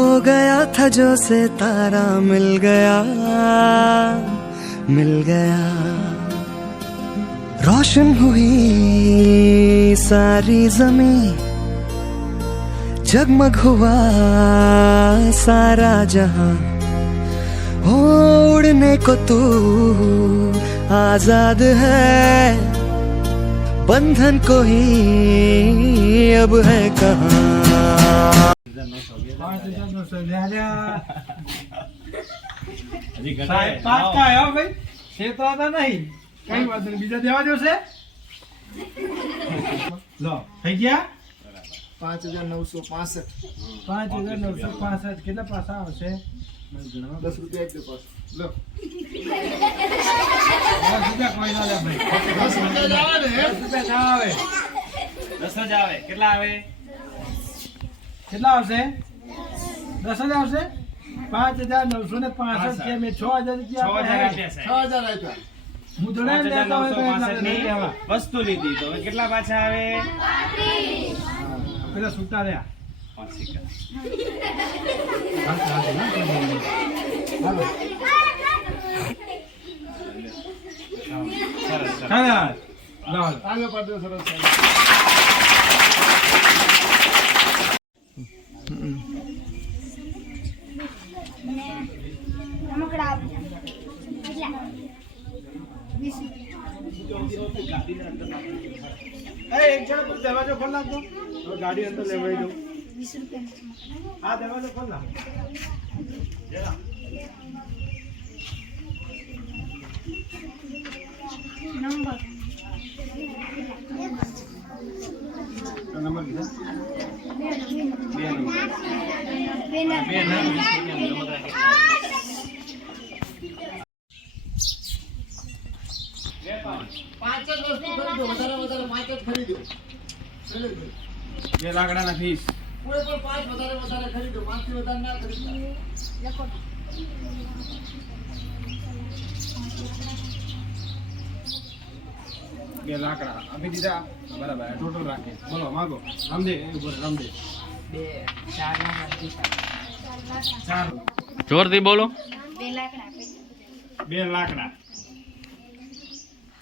खो गया था जो से तारा मिल गया मिल गया। रोशन हुई सारी जमी जगमग हुआ सारा जहाँ। उड़ने को तू आज़ाद है, बंधन को ही अब है कहाँ। પાંચ હજાર ઘટાડે. સાહેબ, પાંચ કાંઈ હો ભાઈ છેતરાતા નહીં. કઈ વાત નહીં. બીજા દેવા જોશે? લો થઈ ગયા? પાંચ હજાર નવસો પાસઠ. પાંચ હજાર નવસો પાસઠ કેટલા પાસા આવશે? દસ રૂપિયા એક પાસ લો. દસ રૂપિયા કોઈ ના લે ભાઈ. દસ રૂપિયા આવે ને. દસ રૂપિયા ના આવે. દસ જ આવે. કેટલા આવે? કેટલા આવશે? દસ હજાર આવશે? પાંચ હજાર નવસો ને પાસઠ છે મેં છ હજાર રૂપિયા છ હજાર આપ્યા હું થોડા હોય વસ્તુ લીધી તો કેટલા પાછા આવે? પેલા સુતા રહ્યા. સરસ એક જણ તું દરવાજો ખોલ નાખજો. હવે ગાડી અંદર લેવાઈ દઉં વીસ રૂપિયા આ દરવાજો ખોલ નાખ નંબર. નંબર. લીધો બે નંબર. બે નંબર. વસ્તુ ખરીદો વધારે વધારે પાંચ જ ખરીદો ખરીદો. બે લાકડાના ફીસ કોઈ પણ પાંચ વધારે વધારે ખરીદો પાંચથી વધારે ના ખરીદતા લખો બે લાકડા આપી દીધા બરાબર ટોટલ રાખે બોલો માગો રામદે એ ઉપર રામદે ચાર જોરથી બોલો બે લાકડા આપે બે લાકડા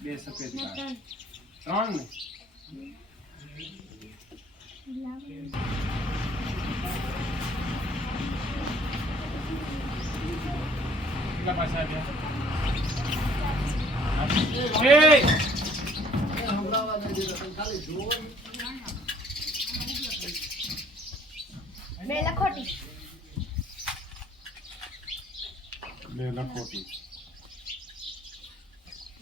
બે સફેદ કાર્ડ ત્રણ ને કેટલા પાછા આવ્યા એ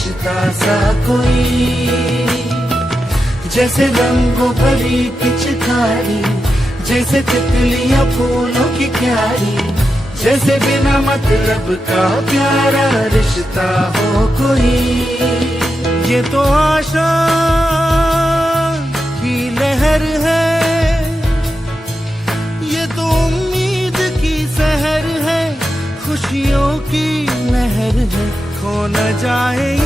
फरिश्ता सा कोई। जैसे रंगों भरी पिचकारी, जैसे तितलियाँ फूलों की क्यारी, जैसे बिना मतलब का प्यारा रिश्ता हो कोई। ये तो आशा की लहर है, ये तो उम्मीद ख्यालों की लहर है, खो न जाए